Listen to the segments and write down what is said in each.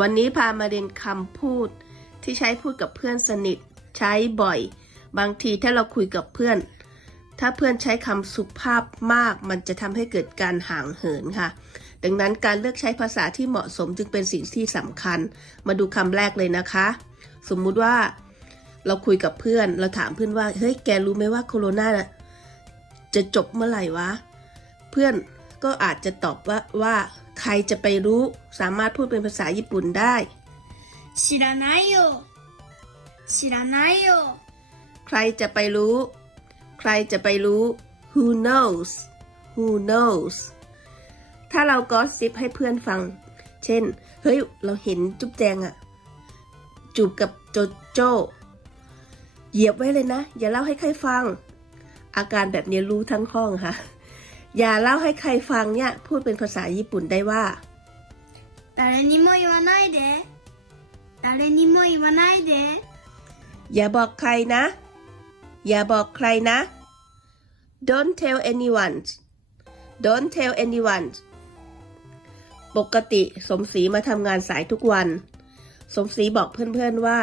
วันนี้พามาเรียนคำพูดที่ใช้พูดกับเพื่อนสนิท ใช้บ่อย บางทีถ้าเราคุยกับเพื่อน ถ้าเพื่อนใช้คำสุภาพมาก มันจะทำให้เกิดการห่างเหินค่ะ ดังนั้นการเลือกใช้ภาษาที่เหมาะสมจึงเป็นสิ่งที่สำคัญ มาดูคำแรกเลยนะคะ สมมุติว่า เราคุยกับเพื่อน เราถามเพื่อนว่า เฮ้ย แกรู้ไหมว่าโคโรนาน่ะจะจบเมื่อไหร่วะ เพื่อนก็อาจจะตอบว่าว่า ใครจะไปรู้ สามารถพูดเป็นภาษาญี่ปุ่นได้ 知らないよ知らないよ ใครจะไปรู้ ใครจะไปรู้ who knows who knows ถ้าเราก็ซิปให้เพื่อนฟัง เช่น เฮ้ย เราเห็นจุ๊บแจงอะจูบกับโจโจเหยียบไว้เลยนะ อย่าเล่าให้ใครฟัง อาการแบบนี้รู้ทั้งห้องค่ะ อย่าเล่าให้ใครฟังเนี่ย พูดเป็นภาษาญี่ปุ่นได้ว่า 誰にも言わないで誰にも言わないで อย่าบอกใครนะ อย่าบอกใครนะ don't tell anyone don't tell anyone ปกติสมศรีมาทำงานสายทุกวัน สมศรีบอกเพื่อนๆว่า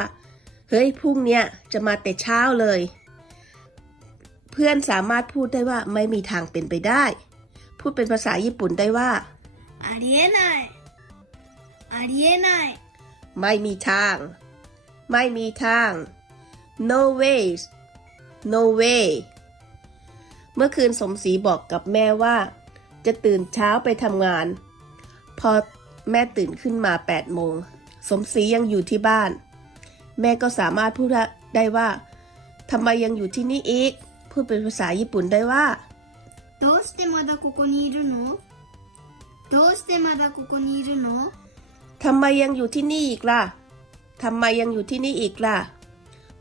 เฮ้ยพรุ่งเนี้ยจะมาแต่เช้าเลย เพื่อนสามารถพูดได้ว่าไม่มีทางเป็นไปได้ พูดเป็นภาษาญี่ปุ่นได้ว่าอารีเอไนอารีเไนไม่มีทาง ไม่มีทาง no ways no way เมื่อคืนสมศรีบอกกับแม่ว่า จะตื่นเช้าไปทำงาน พอแม่ตื่นขึ้นมา8โมง สมศรียังอยู่ที่บ้าน แม่ก็สามารถพูดได้ว่าทำไมยังอยู่ที่นี่อีก พูดเป็นภาษาญี่ปุ่นได้ว่า どうしてまだここにいるのどうしてまだここにいるの ทำไมยังอยู่ที่นี่อีกล่ะ ทำไมยังอยู่ที่นี่อีกล่ะ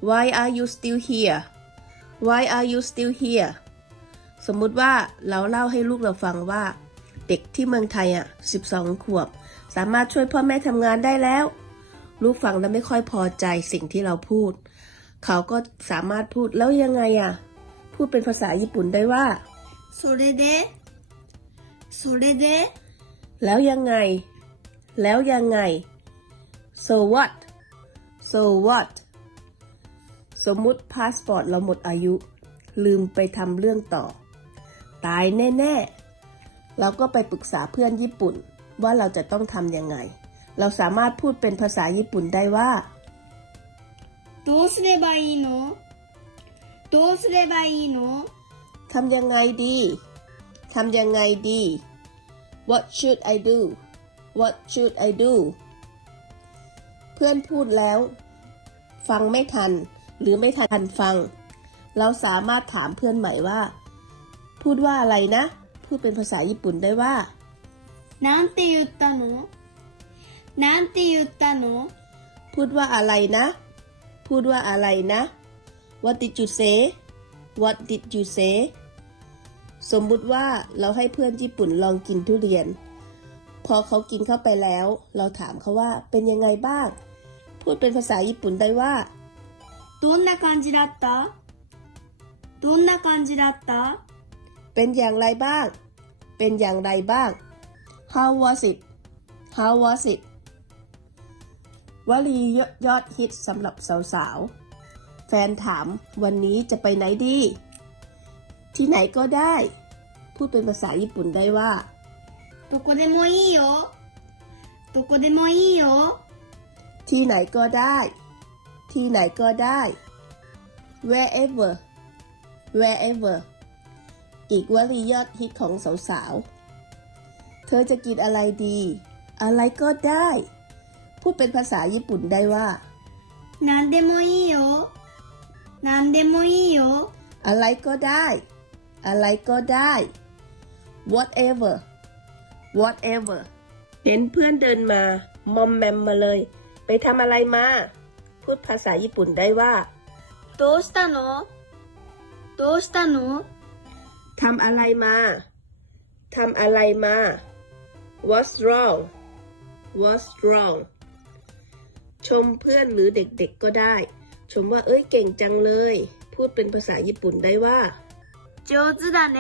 Why are you still here Why are you still here สมมุติว่าเราเล่าให้ลูกเราฟังว่า เด็กที่เมืองไทยอ่ะ 12 ขวบ สามารถช่วยพ่อแม่ทำงานได้แล้ว ลูกฟังแล้วไม่ค่อยพอใจสิ่งที่เราพูด เขาก็สามารถพูดแล้วยังไงอ่ะ พูดเป็นภาษาญี่ปุ่นได้ว่า それでそれで แล้วยังไง แล้วยังไง so what so what สมมุติพาสปอร์ตเราหมดอายุ ลืมไปทำเรื่องต่อ ตายแน่ ๆ เราก็ไปปรึกษาเพื่อนญี่ปุ่น ว่าเราจะต้องทำยังไง เราสามารถพูดเป็นภาษาญี่ปุ่นได้ว่า どうすればいいの どうすればいいの ทำยังไงดี ทำยังไงดี What should I do What should I do เพื่อนพูดแล้ว ฟังไม่ทัน หรือไม่ทันฟัง เราสามารถถามเพื่อนใหม่ว่า พูดว่าอะไรนะ พูดเป็นภาษาญี่ปุ่นได้ว่า なんて言ったのなんて言ったの พูดว่าอะไรนะ พูดว่าอะไรนะ What did you say What did you say สมมุติว่าเราให้เพื่อนญี่ปุ่นลองกินทุเรียน พอเขากินเข้าไปแล้ว เราถามเขาว่าเป็นยังไงบ้าง พูดเป็นภาษาญี่ปุ่นได้ว่าどんな感じだったどんな感じだったเป็นอย่างไรบ้าง เป็นอย่างไรบ้าง How was it How was it วลียอดฮิตสำหรับสาวๆ แฟนถามวันนี้จะไปไหนดี ที่ไหนก็ได้ พูดเป็นภาษาญี่ปุ่นได้ว่า どこでもいいよどこでもいいよ ที่ไหนก็ได้ ที่ไหนก็ได้ wherever wherever อีกวลียอดฮิตของสาวๆ เธอจะกินอะไรดี อะไรก็ได้ พูดเป็นภาษาญี่ปุ่นได้ว่า なんでもいいよ なんでもいいよ อะไรก็ได้ อะไรก็ได้ whatever whatever เห็นเพื่อนเดินมา มอมแมมมาเลย ไปทำอะไรมา พูดภาษาญี่ปุ่นได้ว่า どうしたのどうしたの ทำอะไรมา ทำอะไรมา What's wrong What's wrong ชมเพื่อนหรือเด็กๆก็ได้ ชมว่าเอ้ยเก่งจังเลย พูดเป็นภาษาญี่ปุ่นได้ว่า 上手だね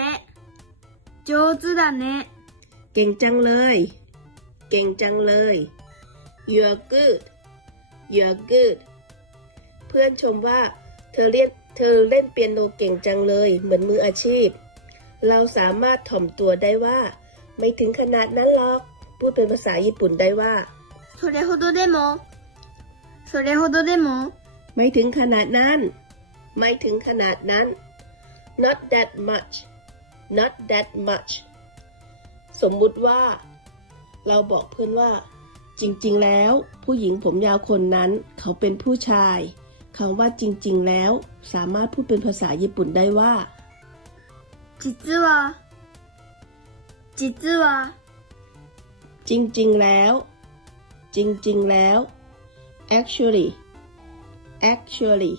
上手だね เก่งจังเลย เก่งจังเลย you're good you're good เพื่อนชมว่าเธอเล่นเธอเล่นเปียโนเก่งจังเลย เหมือนมืออาชีพ เราสามารถถ่อมตัวได้ว่า ไม่ถึงขนาดนั้นหรอก พูดเป็นภาษาญี่ปุ่นได้ว่า それほどでもそれほどでも ไม่ถึงขนาดนั้น ไม่ถึงขนาดนั้น not that much not that much สมมุติว่า เราบอกเพื่อนว่า จริงๆ แล้ว ผู้หญิงผมยาวคนนั้น เขาเป็นผู้ชายคำว่าจริง ๆ แล้ว สามารถพูดเป็นภาษาญี่ปุ่นได้ว่าจจิว่าจจิว่าจริง ๆ แล้ว จริง ๆ แล้ว actually actually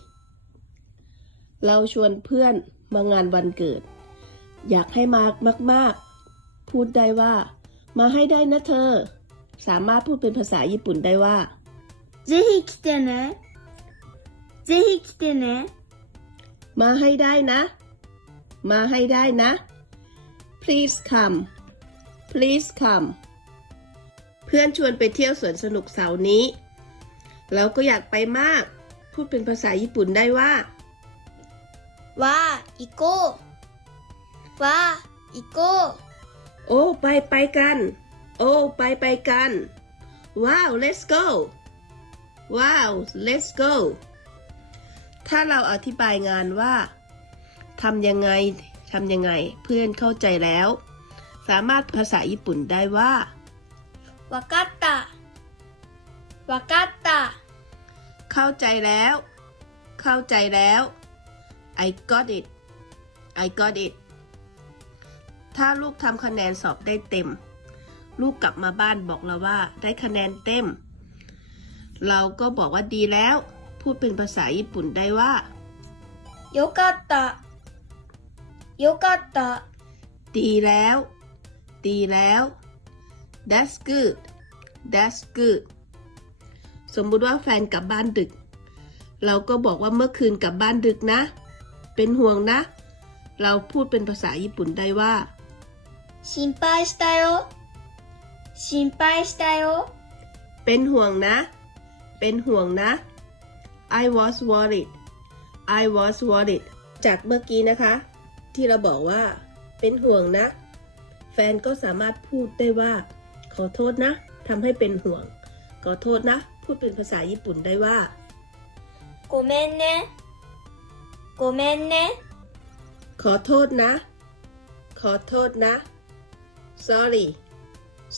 เราชวนเพื่อนมางานวันเกิด อยากให้มากมาก ๆ พูดได้ว่า มาให้ได้นะเธอ สามารถพูดเป็นภาษาญี่ปุ่นได้ว่า ぜひ来てねぜひ来てね มาให้ได้นะ มาให้ได้นะ please come please come เพื่อนชวนไปเที่ยวสวนสนุกเสาร์นี้ เราก็อยากไปมาก พูดเป็นภาษาญี่ปุ่นได้ว่า ว่าอิโกว่าอิโกโอ้ ไปไปกัน โอ้ ไปไปกัน ว้าว let's go ว้าว let's go ถ้าเราอธิบายงานว่าทำยังไงทำยังไง เพื่อนเข้าใจแล้ว สามารถภาษาญี่ปุ่นได้ว่าวากาตะวากาตะ เข้าใจแล้ว เข้าใจแล้ว I got it I got it ถ้าลูกทำคะแนนสอบได้เต็ม ลูกกลับมาบ้านบอกเราว่าได้คะแนนเต็ม เราก็บอกว่าดีแล้ว พูดเป็นภาษาญี่ปุ่นได้ว่าโยกัตตะโยกาตะดีแล้ว ดีแล้ว that's good that's good สมมติว่าแฟนกลับบ้านดึก เราก็บอกว่าเมื่อคืนกลับบ้านดึกนะ เป็นห่วงนะ เราพูดเป็นภาษาญี่ปุ่นได้ว่าชินปายสตายโอชินปายสตาโอเป็นห่วงนะ เป็นห่วงนะ I was worried I was worried จากเมื่อกี้นะคะ ที่เราบอกว่า เป็นห่วงนะ แฟนก็สามารถพูดได้ว่า ขอโทษนะทำให้เป็นห่วง ขอโทษนะ พูดเป็นภาษาญี่ปุ่นได้ว่า ごめんねごめんね ขอโทษนะ ขอโทษนะ sorry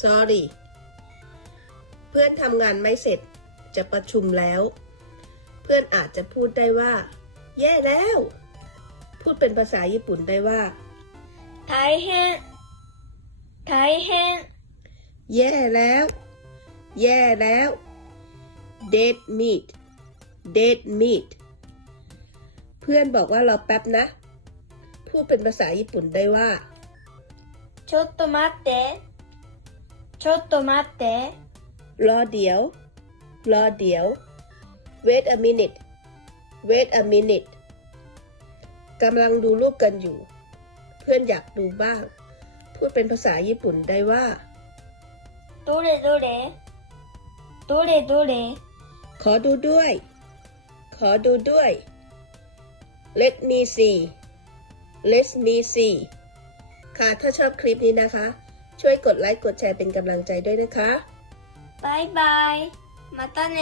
sorry เพื่อนทำงานไม่เสร็จจะประชุมแล้ว เพื่อนอาจจะพูดได้ว่า แย่แล้ว พูดเป็นภาษาญี่ปุ่นได้ว่า 大変大変 แย่แล้ว แย่แล้ว dead meat dead meat เพื่อนบอกว่าเราแป๊บนะ พูดเป็นภาษาญี่ปุ่นได้ว่า ちょっと待ってちょっと待って รอเดี๋ยว รอเดี๋ยว wait a minute wait a minute กำลังดูรูปกันอยู่ เพื่อนอยากดูบ้าง พูดเป็นภาษาญี่ปุ่นได้ว่า どれどれどれどれ ขอดูด้วย ขอดูด้วย let me see let me see ค่ะ ถ้าชอบคลิปนี้นะคะ ช่วยกดไลค์ กดแชร์เป็นกำลังใจด้วยนะคะบายบาย มาต้นเน